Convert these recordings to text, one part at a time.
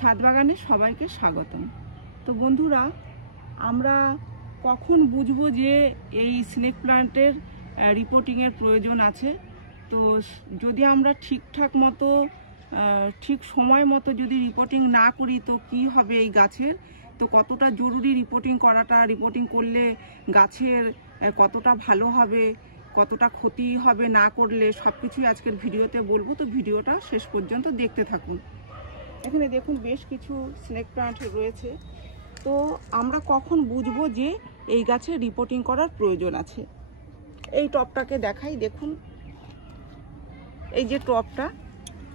ছাদ বাগানে সবাইকে স্বাগতম। তো বন্ধুরা, আমরা কখন বুঝবো যে এই স্নেক প্লান্টের রিপোর্টিংয়ের প্রয়োজন আছে? তো যদি আমরা ঠিকঠাক মতো ঠিক সময় মতো যদি রিপোর্টিং না করি তো কি হবে এই গাছের? তো কতটা জরুরি রিপোর্টিং করাটা, রিপোর্টিং করলে গাছের কতটা ভালো হবে, কতটা ক্ষতি হবে না করলে, সব কিছুই আজকের ভিডিওতে বলবো। তো ভিডিওটা শেষ পর্যন্ত দেখতে থাকুন। এখানে দেখুন বেশ কিছু স্নেক প্লান্ট রয়েছে। তো আমরা কখন বুঝবো যে এই গাছে রিপোর্টিং করার প্রয়োজন আছে? এই টবটাকে দেখাই, দেখুন এই যে টবটা,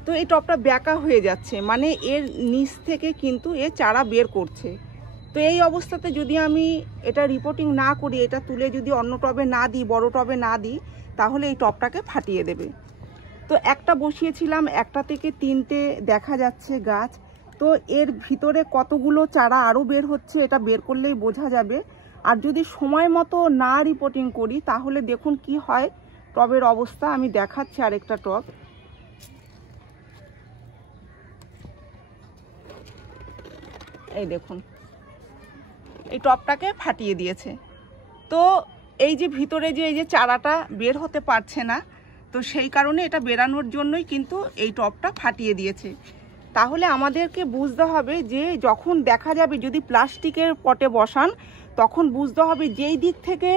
তো এই টবটা ব্যাকা হয়ে যাচ্ছে, মানে এর নিচ থেকে কিন্তু এ চারা বের করছে। তো এই অবস্থাতে যদি আমি এটা রিপোর্টিং না করি, এটা তুলে যদি অন্য টবে না দিই, বড় টবে না দিই, তাহলে এই টবটাকে ফাটিয়ে দেবে। তো একটা বসিয়েছিলাম, একটা থেকে তিনটে দেখা যাচ্ছে গাছ। তো এর ভিতরে কতগুলো চারা আরও বের হচ্ছে এটা বের করলেই বোঝা যাবে। আর যদি সময় মতো না রিপোর্টিং করি তাহলে দেখুন কি হয় টবের অবস্থা। আমি দেখাচ্ছি আরেকটা টব। এই দেখুন এই টবটাকে ফাটিয়ে দিয়েছে। তো এই যে ভিতরে যে এই যে চারাটা বের হতে পারছে না, তো সেই কারণে এটা বেরানোর জন্যই কিন্তু এই টবটা ফাটিয়ে দিয়েছে। তাহলে আমাদেরকে বুঝতে হবে যে যখন দেখা যাবে যদি প্লাস্টিকের পটে বসান, তখন বুঝতে হবে যেই দিক থেকে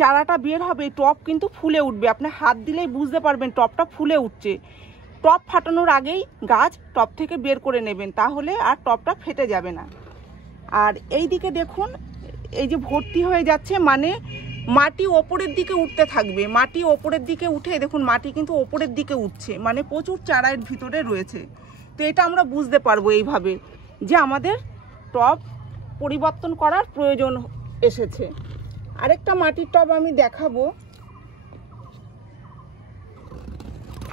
চারাটা বের হবে টব কিন্তু ফুলে উঠবে। আপনি হাত দিলেই বুঝতে পারবেন টবটা ফুলে উঠছে। টব ফাটানোর আগেই গাছ টব থেকে বের করে নেবেন, তাহলে আর টবটা ফেটে যাবে না। আর এই দিকে দেখুন এই যে ভর্তি হয়ে যাচ্ছে, মানে মাটি ওপরের দিকে উঠতে থাকবে। মাটি ওপরের দিকে উঠে দেখুন মাটি কিন্তু ওপরের দিকে উঠছে, মানে প্রচুর চারা এর ভিতরে রয়েছে। তো এটা আমরা বুঝতে পারবো এইভাবে যে আমাদের টব পরিবর্তন করার প্রয়োজন এসেছে। আরেকটা মাটির টব আমি দেখাবো।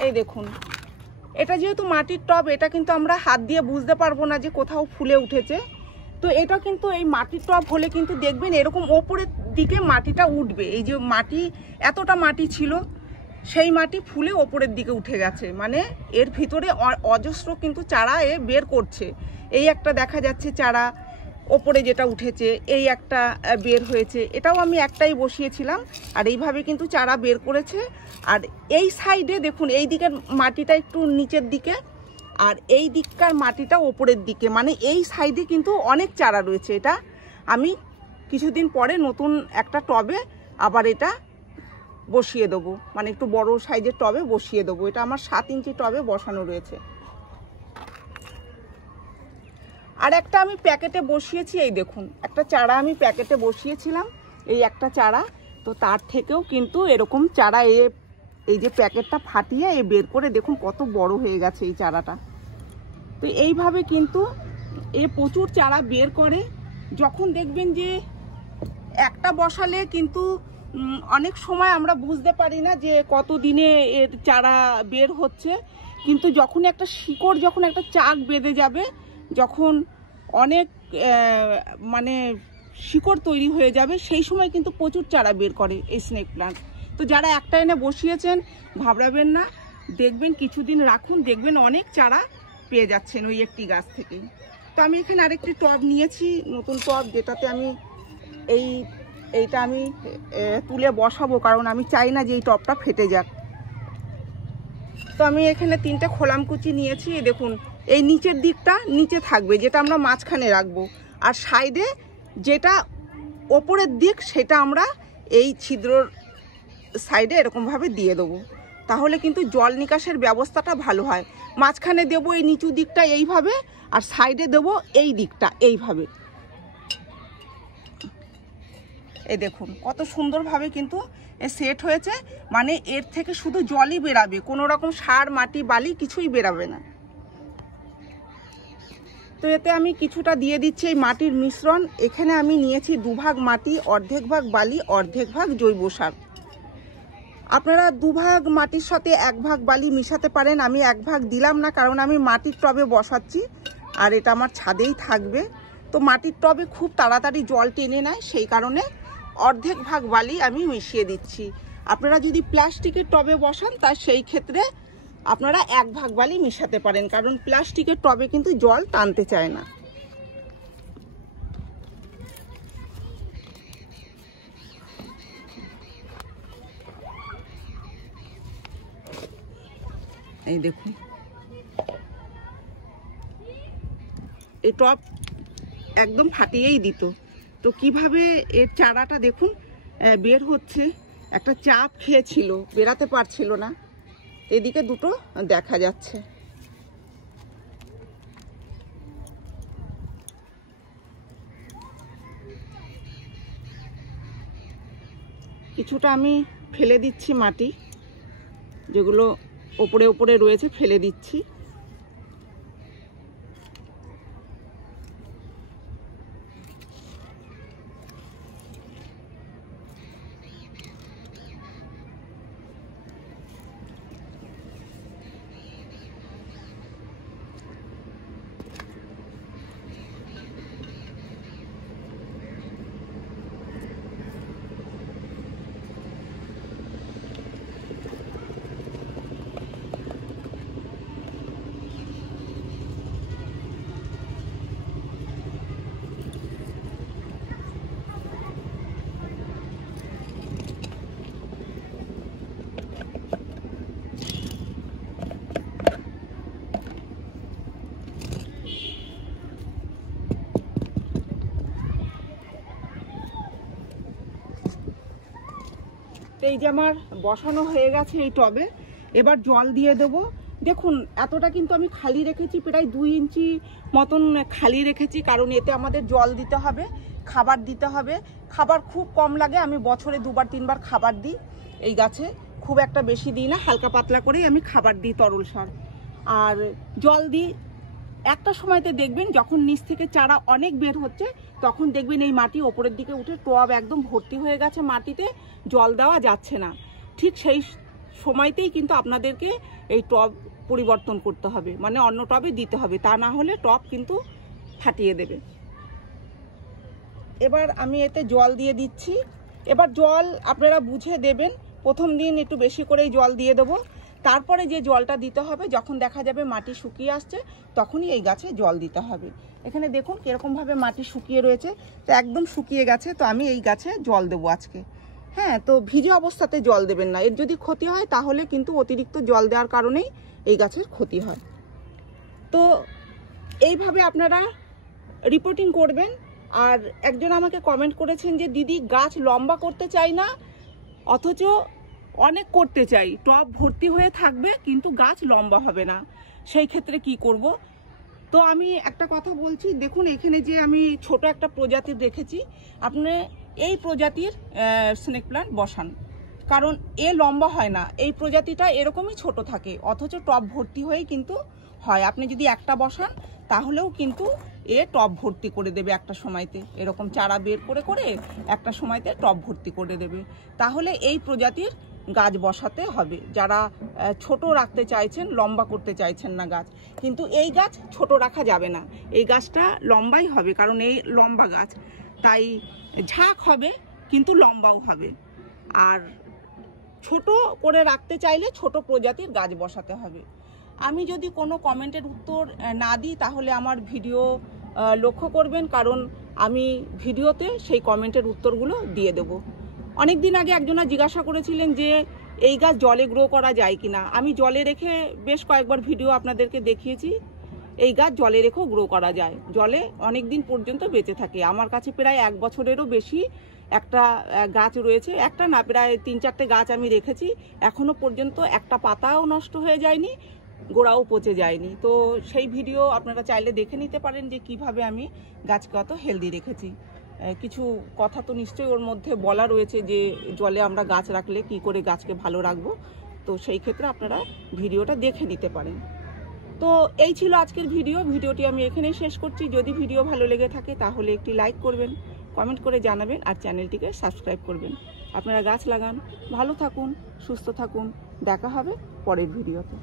এই দেখুন এটা যেহেতু মাটির টব, এটা কিন্তু আমরা হাত দিয়ে বুঝতে পারবো না যে কোথাও ফুলে উঠেছে। তো এটা কিন্তু এই মাটির টব হলে কিন্তু দেখবেন এরকম ওপরের দিকে মাটিটা উঠবে। এই যে মাটি, এতটা মাটি ছিল, সেই মাটি ফুলে ওপরের দিকে উঠে গেছে, মানে এর ভিতরে অজস্র কিন্তু চারা এ বের করছে। এই একটা দেখা যাচ্ছে চারা ওপরে যেটা উঠেছে, এই একটা বের হয়েছে। এটাও আমি একটাই বসিয়েছিলাম, আর এইভাবে কিন্তু চারা বের করেছে। আর এই সাইডে দেখুন এই দিকের মাটিটা একটু নিচের দিকে, আর এই দিককার মাটিটা ওপরের দিকে, মানে এই সাইডে কিন্তু অনেক চারা রয়েছে। এটা আমি কিছুদিন পরে নতুন একটা টবে আবার এটা বসিয়ে দেবো, মানে একটু বড় সাইজের টবে বসিয়ে দেবো। এটা আমার 7 ইঞ্চি টবে বসানো রয়েছে। আর একটা আমি প্যাকেটে বসিয়েছি, এই দেখুন একটা চারা আমি প্যাকেটে বসিয়েছিলাম, এই একটা চারা। তো তার থেকেও কিন্তু এরকম চারা এই যে প্যাকেটটা ফাটিয়ে বের করে দেখুন কত বড় হয়ে গেছে এই চারাটা। তো এইভাবে কিন্তু প্রচুর চারা বের করে। যখন দেখবেন যে একটা বসালে কিন্তু অনেক সময় আমরা বুঝতে পারি না যে কত দিনে এর চারা বের হচ্ছে, কিন্তু যখন একটা শিকড়, যখন একটা চাক বেঁধে যাবে, যখন অনেক মানে শিকড় তৈরি হয়ে যাবে, সেই সময় কিন্তু প্রচুর চারা বের করে এই স্নেক প্লান্ট। তো যারা একটা এনে বসিয়েছেন ঘাবড়াবেন না, দেখবেন কিছুদিন রাখুন, দেখবেন অনেক চারা পেয়ে যাচ্ছেন ওই একটি গাছ থেকে। তো আমি এখানে আরেকটি টব নিয়েছি, নতুন টব, যেটাতে আমি এইটা আমি তুলে বসাবো, কারণ আমি চাই না যে এই টবটা ফেটে যাক। তো আমি এখানে 3টে খোলামকুচি নিয়েছি। দেখুন এই নিচের দিকটা নিচে থাকবে, যেটা আমরা মাঝখানে রাখবো, আর সাইডে যেটা ওপরের দিক সেটা আমরা এই ছিদ্রর সাইডে এরকমভাবে দিয়ে দেবো। তাহলে কিন্তু জল নিকাশের ব্যবস্থাটা ভালো হয়। মাঝখানে দেবো এই নিচু দিকটা এইভাবে, আর সাইডে দেবো এই দিকটা এইভাবে। এই দেখুন কত সুন্দরভাবে কিন্তু সেট হয়েছে, মানে এর থেকে শুধু জলই বেরাবে, কোনো রকম সার, মাটি, বালি কিছুই বেরাবে না। তো এতে আমি কিছুটা দিয়ে দিচ্ছি এই মাটির মিশ্রণ। এখানে আমি নিয়েছি 2 ভাগ মাটি, অর্ধেক ভাগ বালি, অর্ধেক ভাগ জৈব সার। আপনারা 2 ভাগ মাটির সাথে 1 ভাগ বালি মিশাতে পারেন। আমি 1 ভাগ দিলাম না, কারণ আমি মাটির টবে বসাচ্ছি আর এটা আমার ছাদেই থাকবে। তো মাটির টবে খুব তাড়াতাড়ি জল টেনে নেয়, সেই কারণে অর্ধেক ভাগ বালি আমি মিশিয়ে দিচ্ছি। আপনারা যদি প্লাস্টিকের টবে বসান তা সেই ক্ষেত্রে আপনারা 1 ভাগ বালি মিশাতে পারেন, কারণ প্লাস্টিকের টবে কিন্তু জল টানতে চায় না। এই দেখুন এই টব একদম ফাটিয়েই দিত, তো কিভাবে এর চারাটা দেখুন বের হচ্ছে। একটা চাপ খেয়েছিল, বেরাতে পারছিল না, এদিকে দুটো দেখা যাচ্ছে। কিছুটা আমি ফেলে দিচ্ছি, মাটি যেগুলো ওপরে ওপরে রয়েছে ফেলে দিচ্ছি। এই যে আমার বসানো হয়ে গেছে এই টবে, এবার জল দিয়ে দেবো। দেখুন এতটা কিন্তু আমি খালি রেখেছি, প্রায় 2 ইঞ্চি মতন খালি রেখেছি, কারণ এতে আমাদের জল দিতে হবে, খাবার দিতে হবে। খাবার খুব কম লাগে, আমি বছরে 2বার 3বার খাবার দিই এই গাছে, খুব একটা বেশি দিই না, হালকা পাতলা করেই আমি খাবার দিই, তরল সার আর জল দিই। একটা সময়তে দেখবেন যখন নিচ থেকে চারা অনেক বের হচ্ছে, তখন দেখবেন এই মাটি ওপরের দিকে উঠে টব একদম ভর্তি হয়ে গেছে, মাটিতে জল দেওয়া যাচ্ছে না। ঠিক সেই সময়তেই কিন্তু আপনাদেরকে এই টব পরিবর্তন করতে হবে, মানে অন্য টবে দিতে হবে, তা না হলে টব কিন্তু ফাটিয়ে দেবে। এবার আমি এতে জল দিয়ে দিচ্ছি। এবার জল আপনারা বুঝে দেবেন, প্রথম দিন একটু বেশি করেই জল দিয়ে দেবো, তারপরে যে জলটা দিতে হবে যখন দেখা যাবে মাটি শুকিয়ে আসছে তখনই এই গাছে জল দিতে হবে। এখানে দেখুন কীরকমভাবে মাটি শুকিয়ে রয়েছে, তো একদম শুকিয়ে গেছে, তো আমি এই গাছে জল দেবো আজকে। হ্যাঁ, তো ভিজে অবস্থাতে জল দেবেন না, এর যদি ক্ষতি হয় তাহলে কিন্তু অতিরিক্ত জল দেওয়ার কারণেই এই গাছের ক্ষতি হয়। তো এইভাবে আপনারা রিপোর্টিং করবেন। আর একজন আমাকে কমেন্ট করেছেন যে দিদি গাছ লম্বা করতে চাই না, অথচ অনেক করতে চাই, টব ভর্তি হয়ে থাকবে কিন্তু গাছ লম্বা হবে না, সেই ক্ষেত্রে কি করব? তো আমি একটা কথা বলছি, দেখুন এখানে যে আমি ছোট একটা প্রজাতির রেখেছি, আপনি এই প্রজাতির স্নেক প্ল্যান্ট বসান, কারণ এ লম্বা হয় না, এই প্রজাতিটা এরকমই ছোট থাকে, অথচ টব ভর্তি হয়েই কিন্তু হয়। আপনি যদি একটা বসান তাহলেও কিন্তু এ টব ভর্তি করে দেবে একটা সময়তে, এরকম চারা বের করে করে একটা সময়তে টব ভর্তি করে দেবে। তাহলে এই প্রজাতির গাছ বসাতে হবে যারা ছোট রাখতে চাইছেন, লম্বা করতে চাইছেন না গাছ। কিন্তু এই গাছ ছোট রাখা যাবে না, এই গাছটা লম্বাই হবে, কারণ এই লম্বা গাছ, তাই ঝাঁক হবে কিন্তু লম্বাও হবে। আর ছোট করে রাখতে চাইলে ছোট প্রজাতির গাছ বসাতে হবে। আমি যদি কোনো কমেন্টের উত্তর না দিই তাহলে আমার ভিডিও লক্ষ্য করবেন, কারণ আমি ভিডিওতে সেই কমেন্টের উত্তরগুলো দিয়ে দেব। অনেক দিন আগে একজনা জিজ্ঞাসা করেছিলেন যে এই গাছ জলে গ্রো করা যায় কিনা। আমি জলে রেখে বেশ কয়েকবার ভিডিও আপনাদেরকে দেখিয়েছি, এই গাছ জলে রেখেও গ্রো করা যায়, জলে অনেক দিন পর্যন্ত বেঁচে থাকে। আমার কাছে প্রায় 1 বছরেরও বেশি একটা গাছ রয়েছে, একটা না প্রায় 3-4টে গাছ আমি রেখেছি, এখনো পর্যন্ত একটা পাতাও নষ্ট হয়ে যায়নি, গোড়াও পচে যায়নি। তো সেই ভিডিও আপনারা চাইলে দেখে নিতে পারেন যে কিভাবে আমি গাছকে অত হেলদি রেখেছি। কিছু কথা তো নিশ্চয়ই ওর মধ্যে বলা রয়েছে যে জলে আমরা গাছ রাখলে কি করে গাছকে ভালো রাখবো, তো সেই ক্ষেত্রে আপনারা ভিডিওটা দেখে নিতে পারেন। তো এই ছিল আজকের ভিডিওটি আমি এখানেই শেষ করছি। যদি ভিডিও ভালো লেগে থাকে তাহলে একটি লাইক করবেন, কমেন্ট করে জানাবেন আর চ্যানেলটিকে সাবস্ক্রাইব করবেন। আপনারা গাছ লাগান, ভালো থাকুন, সুস্থ থাকুন, দেখা হবে পরের ভিডিওতে।